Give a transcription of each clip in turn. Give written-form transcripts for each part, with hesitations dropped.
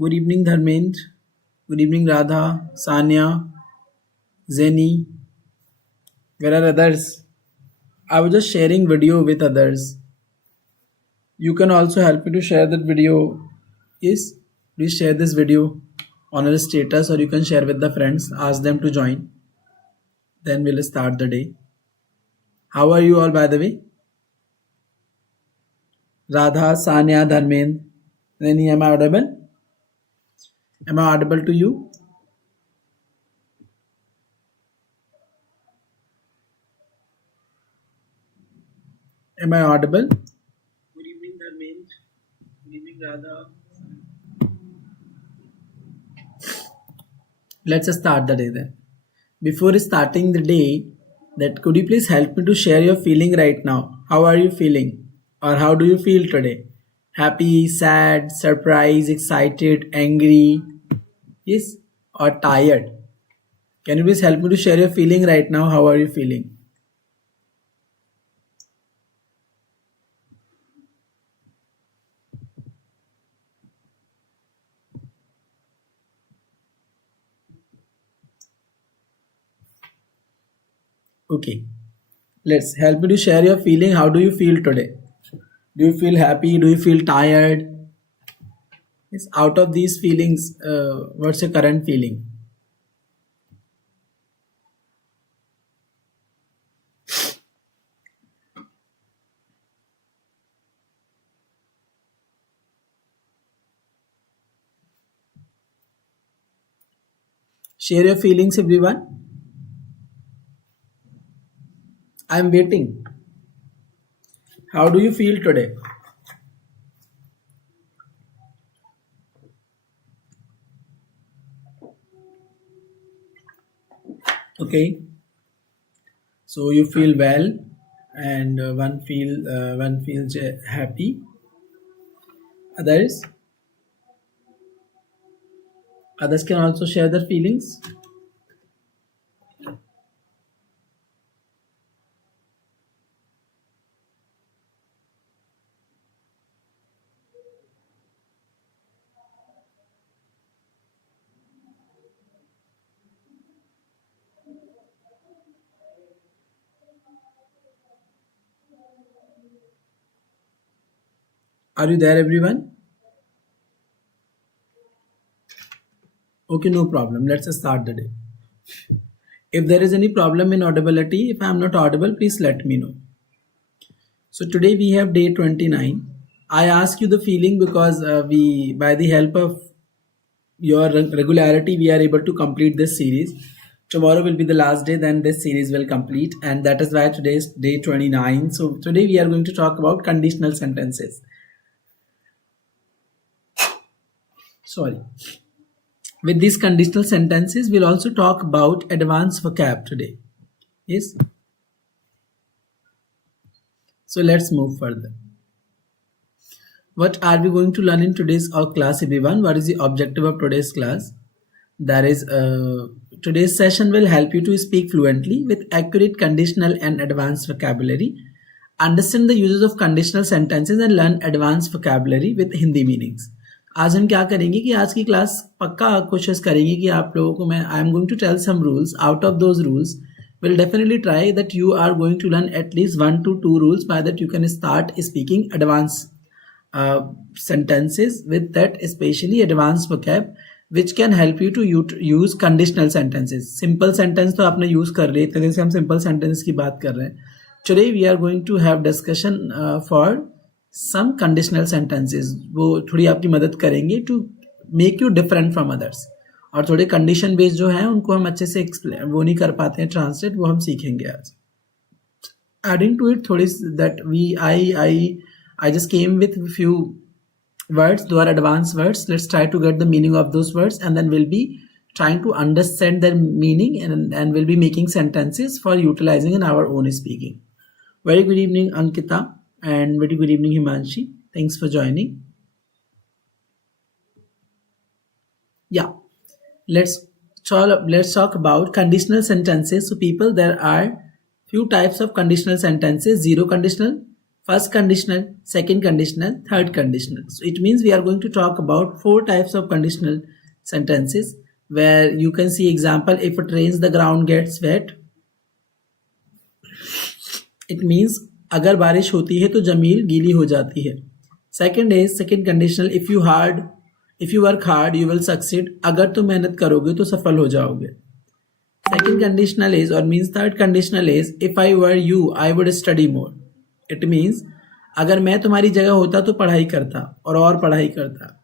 Good evening, Dharmendra. Good evening, Radha, Sanya, Zeni. Where are others? I was just sharing video with others. You can also help me to share that video. Yes, please share this video on our status, or you can share with the friends. Ask them to join. Then we'll start the day. How are you all, by the way? Radha, Sanya, Dharmendra. Zeni, am I audible? Am I audible to you? Am I audible? Good evening, Dharmendra. Good evening, Radha. Let's start the day then. Before starting the day, that could you please help me to share your feeling right now? How are you feeling? Or how do you feel today? Happy, sad, surprised, excited, angry? Yes? Or tired? Can you please help me to share your feeling right now? How are you feeling? Okay. Let's help me to share your feeling. How do you feel today? Do you feel happy? Do you feel tired? Yes, out of these feelings, what's your current feeling? Share your feelings, everyone. I'm waiting. How do you feel today? Okay, so you feel well, and one feels happy. Others can also share their feelings. Are you there, everyone? Okay, no problem. Let's start the day. If there is any problem in audibility, if I am not audible, please let me know. So today we have day 29. I ask you the feeling because we, by the help of your regularity, we are able to complete this series. Tomorrow will be the last day, then this series will complete, and that is why today is day 29. So today we are going to talk about conditional sentences. Sorry. With these conditional sentences, we'll also talk about advanced vocab today. Yes. So let's move further. What are we going to learn in today's class, everyone? What is the objective of today's class? That is, today's session will help you to speak fluently with accurate conditional and advanced vocabulary, understand the uses of conditional sentences and learn advanced vocabulary with Hindi meanings. आज हम क्या करेंगे कि आज की क्लास पक्का कोशिश करेंगे कि आप लोगों को मैं I am going to tell some rules out of those rules will definitely try that you are going to learn at least 1 to 2 rules by that you can start speaking advanced sentences with that especially advanced vocab which can help you to use conditional sentences. Simple sentence तो आपने use कर लिए इतने से हम simple sentence की बात कर रहे हैं. Today we are going to have discussion for some conditional sentences. वो थोड़ी आपकी मदद करेंगे to make you different from others. और थोड़े कंडीशन बेस्ड जो हैं उनको हम अच्छे से वो नहीं कर पाते हैं ट्रांसलेट, वो हम सीखेंगे आज. एडिंग टू इट थोड़ी that we I just came with few words, though are advanced words. Let's try to get the meaning of those words and then we'll be trying to understand their meaning and we'll be making sentences for utilizing in our own speaking. Very good evening, Ankita, and very good evening, Himanshi. Thanks for joining. Yeah. Let's talk about conditional sentences. So people, there are few types of conditional sentences: zero conditional, first conditional, second conditional, third conditional. So it means we are going to talk about 4 types of conditional sentences where you can see example, if it rains the ground gets wet. It means अगर बारिश होती है तो जमीन गीली हो जाती है. Second is second conditional, if you work hard you will succeed. अगर तुम मेहनत करोगे तो सफल हो जाओगे. Second conditional is or means third conditional is, if I were you I would study more. It means अगर मैं तुम्हारी जगह होता तो पढ़ाई करता और पढ़ाई करता.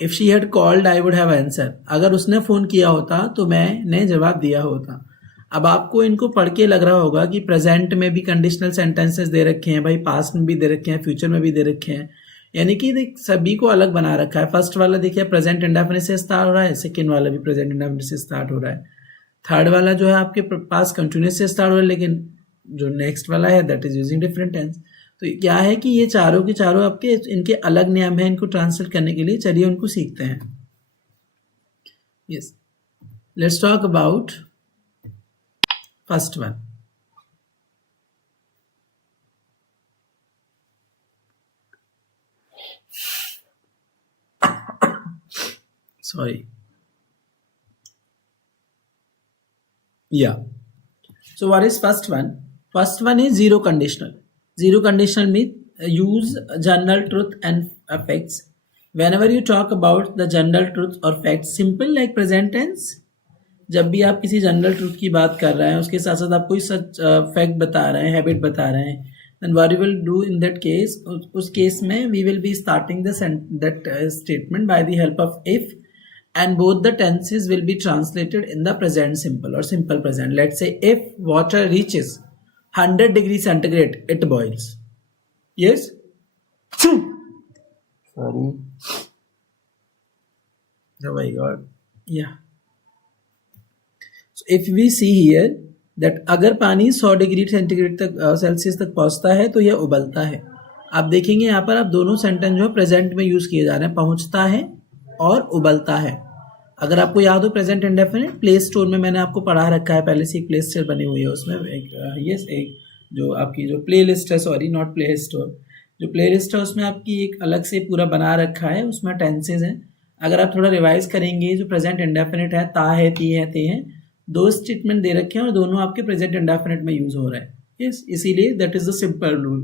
If she had called I would have answered. अगर उसने फ़ोन किया होता तो मैंने जवाब दिया होता. अब आपको इनको पढ़ के लग रहा होगा कि प्रेजेंट में भी कंडीशनल सेंटेंसेस दे रखे हैं भाई, पास्ट में भी दे रखे हैं, फ्यूचर में भी दे रखे हैं, यानी कि सभी को अलग बना रखा है. फर्स्ट वाला देखिए प्रेजेंट इंडेफिनिट से स्टार्ट हो रहा है, सेकेंड वाला भी प्रेजेंट इंडेफिनिट से स्टार्ट हो रहा है, थर्ड वाला जो है आपके पास कंटिन्यूस से स्टार्ट हो रहा है, लेकिन जो नेक्स्ट वाला है that is using different tense. तो क्या है कि ये चारों के चारों आपके इनके अलग नियम है इनको ट्रांसलेट करने के लिए. चलिए उनको सीखते हैं. Yes, let's talk about first one. Sorry. Yeah. So what is first one? First one is zero conditional. Zero conditional means use general truth and effects. Whenever you talk about the general truth or facts, simple like present tense. जब भी आप किसी general truth की बात कर रहे हैं उसके साथ साथ आप कोई सच फैक्ट बता रहे हैं, हैबिट बता रहे हैं, then what you will do in that case, उस केस में we will be starting that statement by the help of if, and both the tenses will be translated in the present simple or simple present. Let's say if water reaches 100 degrees centigrade it boils. Yes. Sorry. Oh my god. Yeah. So if we see here that अगर पानी 100 degree centigrade तक सेल्सियस तक पहुंचता है तो यह उबलता है. आप देखेंगे यहाँ पर आप दोनों सेंटेंस जो है प्रेजेंट में यूज किए जा रहे हैं, पहुंचता है और उबलता है. अगर आपको याद हो प्रेजेंट इंडेफिनिट प्ले स्टोर में मैंने आपको पढ़ा रखा है पहले से, एक प्ले स्टोर बनी हुई है उसमें एक जो आपकी जो प्ले लिस्ट है, सॉरी नॉट प्ले स्टोर, जो प्ले लिस्ट है उसमें आपकी एक अलग से पूरा बना रखा है, उसमें टेंसेज हैं. अगर आप थोड़ा रिवाइज करेंगे जो प्रेजेंट इंडेफिनिट है ता है, ती है, ते हैं, दो स्टेटमेंट दे रखे हैं और दोनों आपके प्रेजेंट इंडेफिनिट में यूज हो रहा है. यस, इसीलिए that is the simple rule.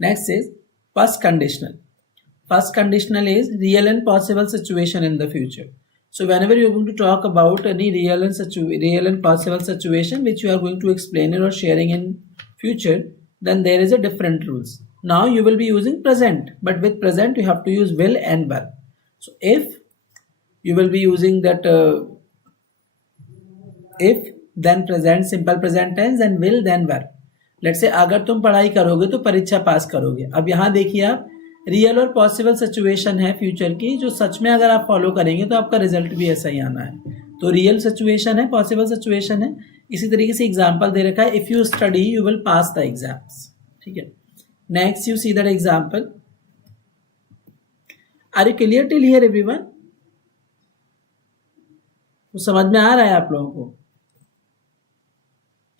Next is first conditional. First conditional is real and possible situation in the future. So whenever you are going to talk about any real and possible situation which you are going to explain it or sharing in future, then there is a different rules. Now you will be using present, but with present you have to use will and were. So if you will be using that if, then present, simple present tense, and will, then were. Let's say अगर तुम पढ़ाई करोगे तो परीक्षा पास करोगे. अब यहाँ देखिए आप रियल और पॉसिबल सिचुएशन है फ्यूचर की, जो सच में अगर आप फॉलो करेंगे तो आपका रिजल्ट भी ऐसा ही आना है. तो रियल सिचुएशन है, पॉसिबल सिचुएशन है. इसी तरीके से एग्जांपल दे रखा है, if you study you will pass the exams. ठीक है. Next you see that example. Are you clear till here everyone? तो समझ में आ रहा है आप लोगों को?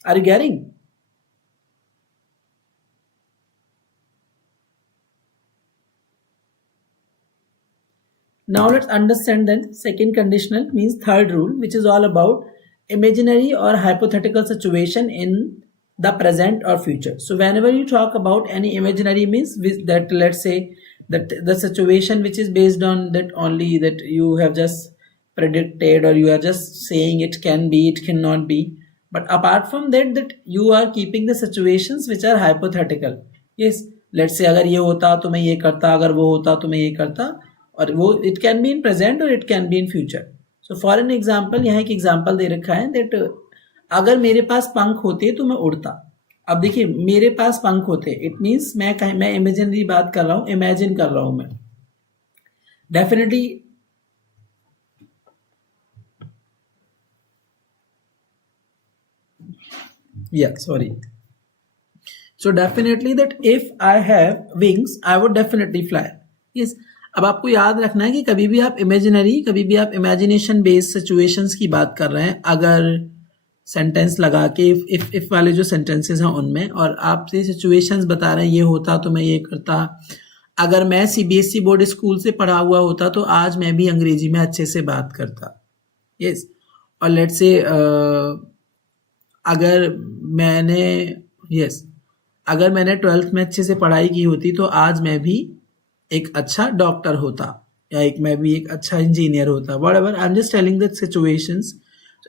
Are you getting? Now let's understand then second conditional means third rule, which is all about imaginary or hypothetical situation in the present or future. So whenever you talk about any imaginary means that, let's say that the situation which is based on that only that you have just predicted or you are just saying it can be, it cannot be. But apart from that, that you are keeping the situations which are hypothetical. Yes, let's say अगर ये होता तो मैं ये करता, अगर वो होता तो मैं ये करता, और वो it can be in present और it can be in future. So for an example, यहाँ एक एग्जाम्पल दे रखा है दैट अगर मेरे पास पंख होते तो मैं उड़ता. अब देखिए मेरे पास पंख होते, इट मीन्स मैं इमेजिनरी बात कर रहा हूँ, इमेजिन कर रहा हूँ मैं. Definitely so definitely that if I have wings I would definitely fly. Yes. अब आपको याद रखना है कि कभी भी आप इमेजिनरी, कभी भी आप इमेजिनेशन बेस्ड सिचुएशंस की बात कर रहे हैं, अगर सेंटेंस लगा के इफ वाले जो सेंटेंसेस हैं उनमें, और आपसे सिचुएशंस बता रहे हैं ये होता तो मैं ये करता, अगर मैं सीबीएसई बोर्ड स्कूल से पढ़ा हुआ होता तो आज मैं भी अंग्रेजी में अच्छे से बात करता। यस। और लेट्स से अगर मैंने यस अगर मैंने 12th में अच्छे से पढ़ाई की होती तो आज मैं भी एक अच्छा डॉक्टर होता, या मैं भी एक अच्छा इंजीनियर होता। Whatever, I am just telling that situations.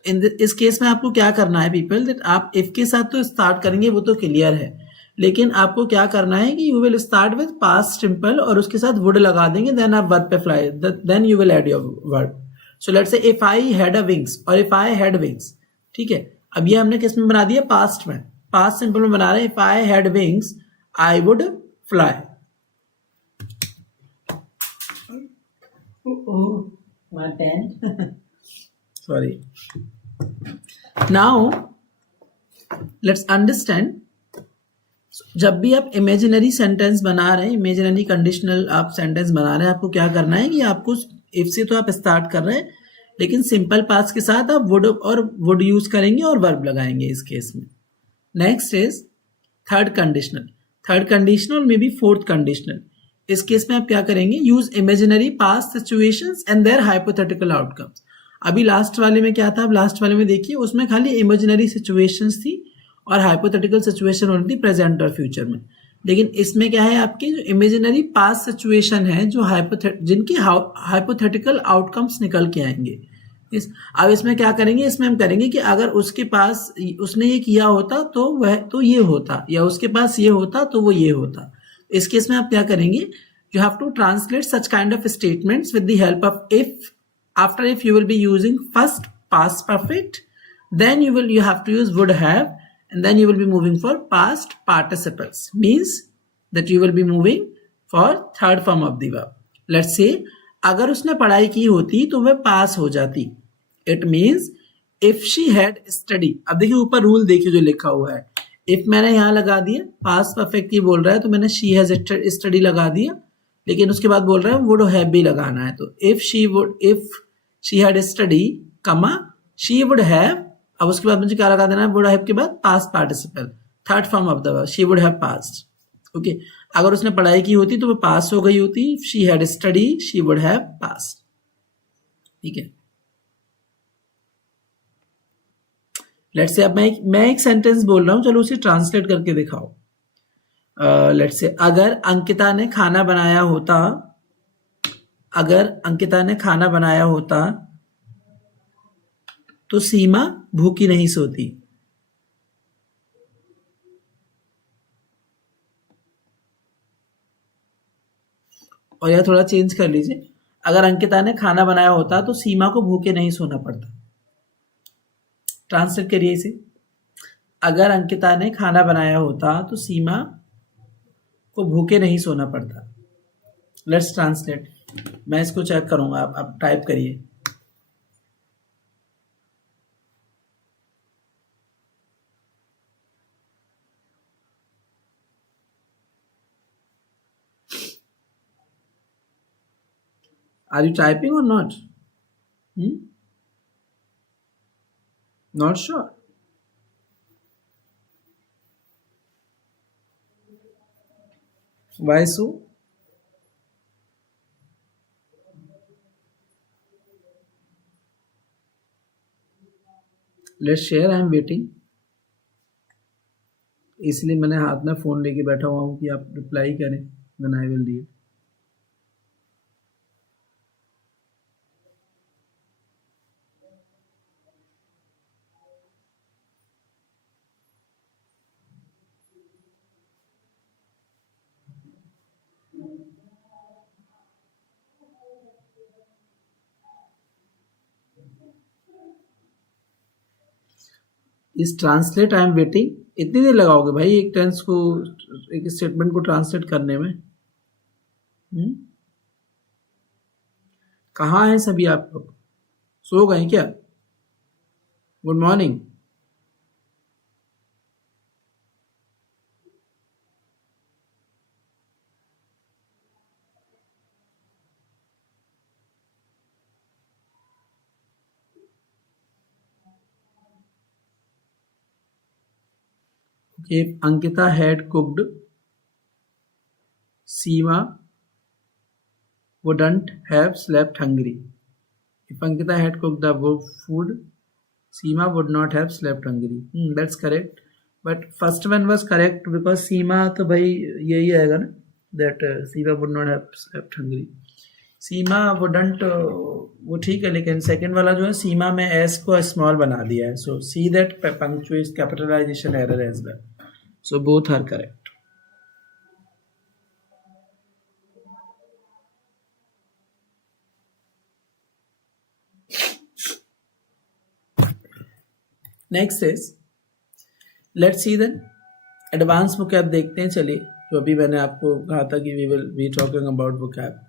In इस केस में आपको क्या करना है पीपल, दैट आप इफ के साथ तो स्टार्ट करेंगे वो तो क्लियर है, लेकिन आपको क्या करना है कि you will start with past simple और उसके साथ वुड लगा देंगे, देन आप वर्ब पे fly, then you will add your verb. So let's say if I had a wings और इफ आई हैड विंग्स। ठीक है, अब ये हमने किस में बना दिया, पास्ट में, पास्ट सिंपल में बना रहे हैं। If I had wings I would fly. My pen. Sorry. Now let's understand. जब भी आप इमेजिनरी सेंटेंस बना रहे हैं, इमेजिनरी कंडीशनल आप सेंटेंस बना रहे हैं, आपको क्या करना है कि आपको इफ से तो आप स्टार्ट कर रहे हैं, लेकिन सिंपल पास्ट के साथ आप वुड यूज करेंगे और वर्ब लगाएंगे इस केस में। Next is third conditional. Third conditional में भी फोर्थ कंडीशनल। इस केस में आप क्या करेंगे, use imaginary past situations and their hypothetical outcomes. अभी लास्ट वाले में क्या था, अब लास्ट वाले में देखिए, उसमें खाली इमेजिनरी सिचुएशंस थी और हाइपोथेटिकल सिचुएशन हो रही थी प्रेजेंट और फ्यूचर में। लेकिन इसमें क्या है, आपकी जो इमेजिनरी पास्ट सिचुएशन है, जो जिनकी हाइपोथेटिकल आउटकम्स निकल के आएंगे। अब इसमें क्या करेंगे, इसमें हम करेंगे कि अगर उसके पास उसने ये किया होता तो वह तो ये होता, या उसके पास ये होता तो वो ये होता। इस केस में आप क्या करेंगे, you have to translate such kind of statements with the help of if. After if you will be using first past perfect, then you have to use would have, and then you will be moving for past participles, means that you will be moving for third form of the verb. Let's say अगर उसने पढ़ाई की होती तो वह पास हो जाती। It means if she had study. अब देखिए ऊपर रूल देखिए जो लिखा हुआ है, इफ मैंने यहां लगा दिया, पास्ट परफेक्ट ही बोल रहा है तो मैंने शी हैज स्टडी लगा दिया, लेकिन उसके बाद बोल रहा है वुड हैव भी लगाना है, तो इफ शी हैड स्टडी कमा शी वुड हैव। अब उसके बाद मुझे क्या लगा देना है, वुड हैव के बाद past participle, third form of the verb, she would have past. Okay, अगर उसने पढ़ाई की होती तो वो पास हो गई होती, she had study she would have past. ठीक है, लेट्स से अब मैं एक सेंटेंस बोल रहा हूं, चलो उसे ट्रांसलेट करके दिखाओ। लेट्स से अगर अंकिता ने खाना बनाया होता, अगर अंकिता ने खाना बनाया होता तो सीमा भूखी नहीं सोती। और यह थोड़ा चेंज कर लीजिए, अगर अंकिता ने खाना बनाया होता तो सीमा को भूखे नहीं सोना पड़ता। ट्रांसलेट करिए इसे, अगर अंकिता ने खाना बनाया होता तो सीमा को भूखे नहीं सोना पड़ता। लेट्स ट्रांसलेट, मैं इसको चेक करूंगा, आप टाइप करिए। Are you typing or not? Not sure. Why so? Let's share. I am waiting. इसलिए मैंने हाथ में फोन लेके बैठा हुआ हूँ कि आप रिप्लाई करें, then I will read. इस ट्रांसलेट आई एम वेटिंग, इतनी देर लगाओगे भाई एक टेंस को, एक स्टेटमेंट को ट्रांसलेट करने में? कहाँ हैं सभी आप लोग, सो गए क्या? Good morning. If Ankita had cooked, Seema wouldn't have slept hungry. If Ankita had cooked the food, Seema would not have slept hungry. That's correct. But first one was correct because Seema तो भाई यही आएगा ना, that Seema would not have slept hungry. सीमा वुडंट वो ठीक है, लेकिन सेकंड वाला जो है सीमा में एस को स्मॉल बना दिया है, so see that punctuation capitalization error as well, so both are correct. Next is let's see then advance vocab देखते हैं. चलिए, जो अभी मैंने आपको कहा था कि we will be talking about vocab.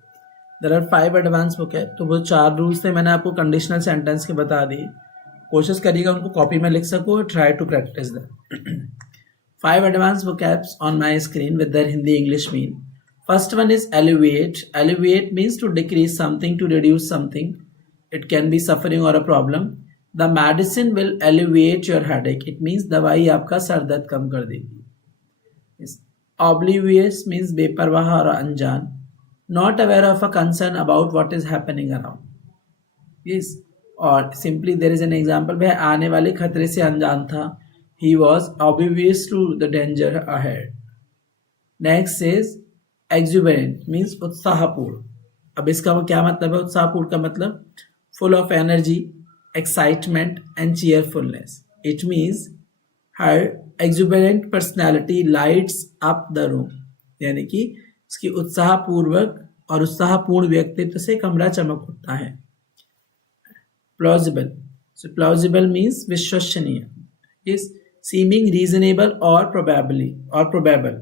There are 5 advance vocab. तो वो 4 रूल्स थे, मैंने आपको कंडीशनल सेंटेंस के बता दिए. कोशिश करिएगा उनको कॉपी में लिख सको, try to practice that. 5 advanced vocabs on my screen with their Hindi English mean. First one is alleviate. Alleviate means to decrease something, to reduce something. It can be suffering or a problem. The medicine will alleviate your headache. It means दवाई आपका सर दर्द कम कर देगी. Yes. Oblivious means बेपरवाह और अनजान. Not aware of a concern about what is happening around. Yes. और simply there is an example, वह आने वाले खतरे से अनजान था. He was obvious to the danger ahead. Next is exuberant means उत्साहपूर्ण. अब इसका क्या मतलब है? उत्साहपूर्ण का मतलब full of energy, excitement and cheerfulness. It means her exuberant personality lights up the room, यानी कि इसकी उत्साहपूर्वक और उत्साहपूर्ण व्यक्तित्व से कमरा चमक उठता है. Plausible. So plausible means विश्वसनीय. Is seeming reasonable or probable.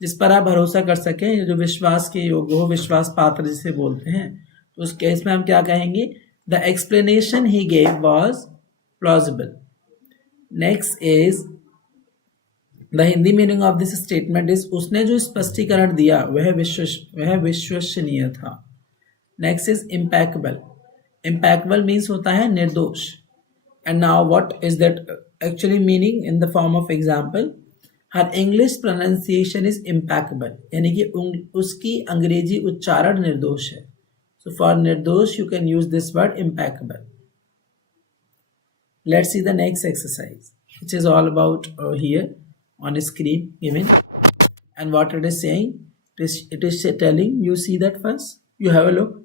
जिस पर आप भरोसा कर सकें, जो विश्वास के योग्य हो, विश्वास पात्र जिसे बोलते हैं. तो उस केस में हम क्या कहेंगे? The explanation he gave was plausible. Next is the Hindi meaning of this statement is उसने जो स्पष्टीकरण दिया वह विश्वसनीय था. Next is impeccable. Impeccable means होता है निर्दोष. And now what is that actually meaning in the form of example? Her English pronunciation is impeccable. यानी कि उसकी अंग्रेजी उच्चारण निर्दोष है. So for निर्दोष you can use this word impeccable. Let's see the next exercise, which is all about here on screen given. And what it is saying, it is telling you, see that first, you have a look.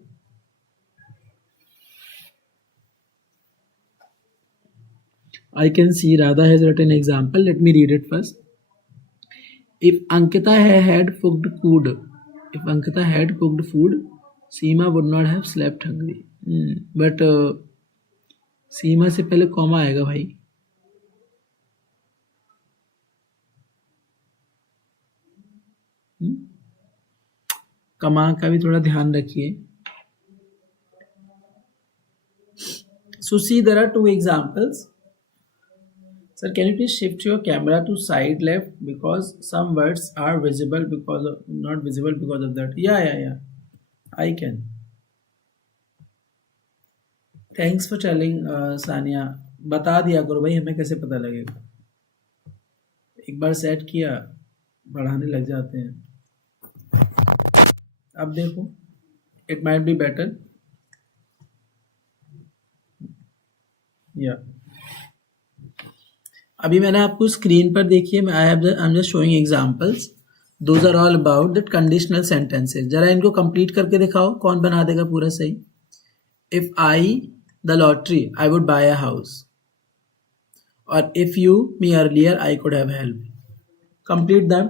I can see Radha has written an example. Let me read it first. If Ankita had cooked food, Seema would not have slept hungry. But Seema से पहले कॉमा आएगा भाई. कमा का भी थोड़ा ध्यान रखिए. So see, there are 2 examples. Sir, can you please shift your camera to side left because some words are visible because of not visible because of that. Yeah. I can. Thanks for telling Sania. बता दिया करो भाई, हमें कैसे पता लगेगा? एक बार सेट किया बढ़ाने लग जाते हैं. अब देखो, it might be better. Yeah. अभी मैंने आपको स्क्रीन पर देखिए, I am just showing examples. Those are all about that conditional sentences. जरा इनको कंप्लीट करके दिखाओ, कौन बना देगा पूरा सही? If I the lottery I would buy a house, और if you me earlier I could have help. Complete them.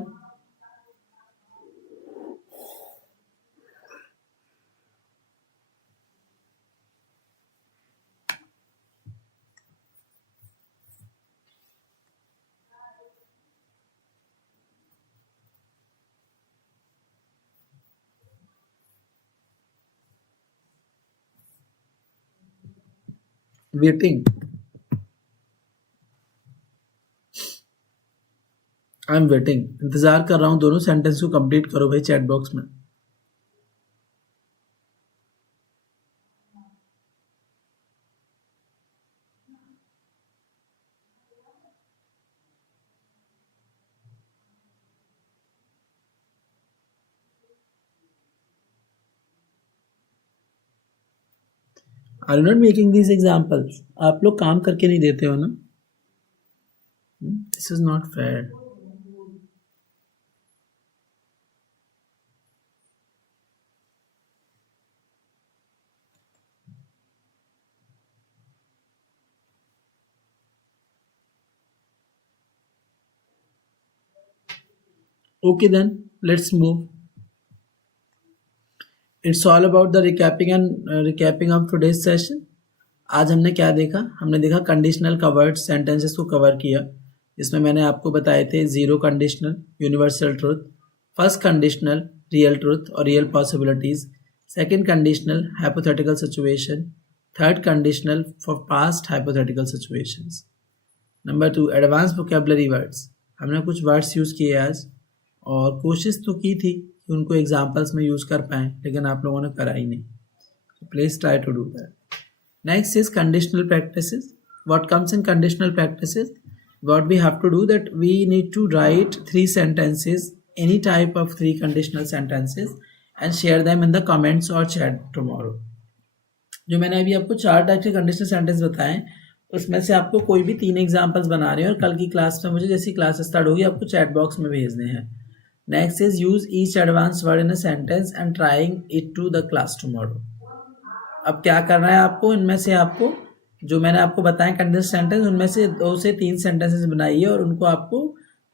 Waiting. I am waiting. इंतजार कर रहा हूं. दोनों सेंटेंस को कंप्लीट करो भाई चैट बॉक्स में. Are you not making these examples? आप लोग काम करके नहीं देते हो ना? This is not fair. Okay, then let's move. It's all about the recapping of today's session. आज हमने क्या देखा? हमने देखा कंडीशनल कवर्ड सेंटेंसेस को कवर किया, जिसमें मैंने आपको बताए थे zero conditional, universal truth, first conditional real truth और real possibilities, second conditional hypothetical situation, third conditional for past hypothetical situations. Number 2, advance vocabulary words. हमने कुछ वर्ड्स यूज़ किए आज और कोशिश तो की थी कि उनको एग्जाम्पल्स में यूज़ कर पाएँ, लेकिन आप लोगों ने करा ही नहीं. Please try to do that. Next is conditional practices. What comes in conditional practices? What we have to do that we need to write 3 sentences, any type of 3 conditional sentences, and share them in the comments or chat tomorrow. जो मैंने अभी आपको 4 टाइप के conditional sentence बताएं, उसमें से आपको कोई भी 3 एग्जाम्पल्स बना रहे हैं और कल की क्लास में मुझे जैसी क्लास स्टार्ट होगी आपको चैट बॉक्स में भेजने हैं. Next is use each advance word in a sentence and trying it to the class tomorrow. अब क्या करना है आपको, इनमें से आपको जो मैंने आपको बताया कंडीशनल सेंटेंस, उनमें से 2 से 3 सेंटेंसेस बनाइए और उनको आपको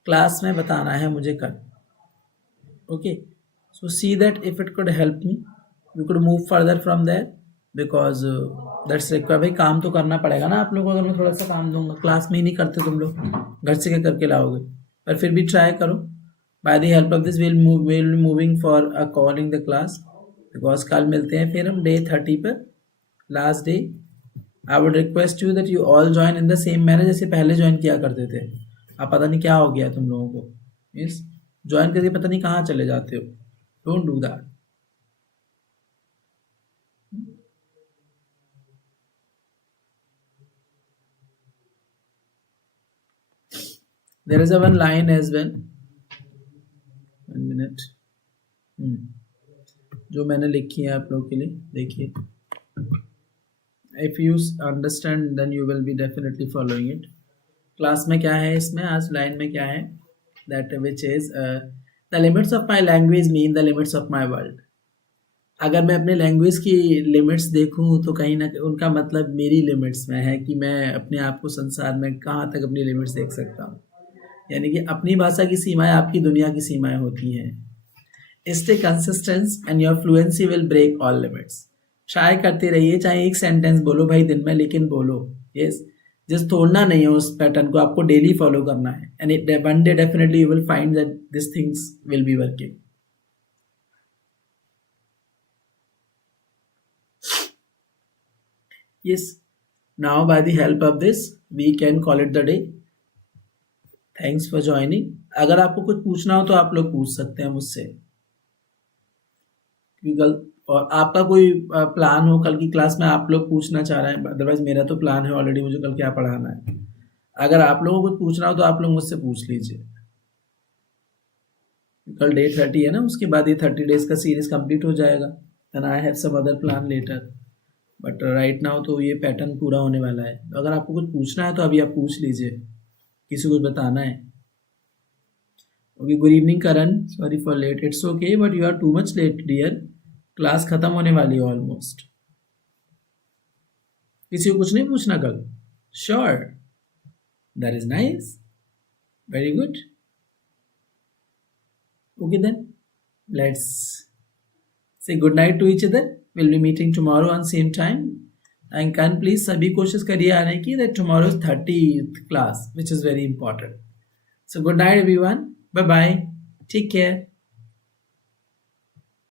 क्लास में बताना है मुझे कल. Okay, so see that if it could help me we could move further from there, because that's require. भाई काम तो करना पड़ेगा ना आप लोगों को. अगर मैं थोड़ा सा काम दूंगा, क्लास में ही नहीं करते तुम लोग, घर से क्या करके लाओगे? पर फिर भी ट्राई करो. By the help of this will be moving for a calling the class, because कल मिलते हैं फिर हम डे 30 पर, last day. I would request you that you all join in the same manner जैसे पहले ज्वाइन किया करते थे. अब पता नहीं क्या हो गया तुम लोगों को, मीन्स ज्वाइन करके पता नहीं कहाँ चले जाते हो. Don't do that. There is a one line as well. 1 minute. जो मैंने लिखी है आप लोगों के लिए, देखिए. If you understand then you will be definitely following it. Class में क्या है, इसमें आज लाइन में क्या है, that which is the limits of my language mean the limits of my world. अगर मैं अपने लैंग्वेज की लिमिट्स देखूं तो कहीं ना उनका मतलब मेरी लिमिट्स में है कि मैं अपने आप को संसार में कहाँ तक अपनी लिमिट्स देख सकता हूँ. यानी कि अपनी भाषा की सीमाएं आपकी दुनिया की सीमाएं होती हैं. Stay consistence and your fluency will break all limits. Try करते रहिए, चाहे एक सेंटेंस बोलो भाई दिन में, लेकिन बोलो. यस, जस्ट तोड़ना नहीं है उस पैटर्न को, आपको डेली फॉलो करना है. And one day definitely you will find that this things will be working. Yes, now by the help of this we can call it the day. Thanks for joining. अगर आपको कुछ पूछना हो तो आप लोग पूछ सकते हैं मुझसे. कल और आपका कोई प्लान हो कल की क्लास में, आप लोग पूछना चाह रहे हैं, अदरवाइज मेरा तो प्लान है ऑलरेडी, मुझे कल क्या पढ़ाना है. अगर आप लोगों को कुछ पूछना हो तो आप लोग मुझसे पूछ लीजिए. कल डे 30 है ना, उसके बाद ये 30 डेज का सीरीज कंप्लीट हो जाएगा. Then I have some other plan later, but right now तो ये पैटर्न पूरा होने वाला है. अगर आपको कुछ पूछना है तो अभी आप पूछ लीजिए, किसी को बताना है. Okay, good evening Karan, sorry for late. It's okay but you are too much late dear. Class खत्म होने वाली है ऑलमोस्ट. किसी को कुछ नहीं पूछना कल? Sure, that is nice, very good. Okay then let's say good night to each other. Will be meeting tomorrow on same time. And can please सभी कोशिश करिए आने की, that tomorrow is 30th class which is very important. So good night everyone, bye bye, take care.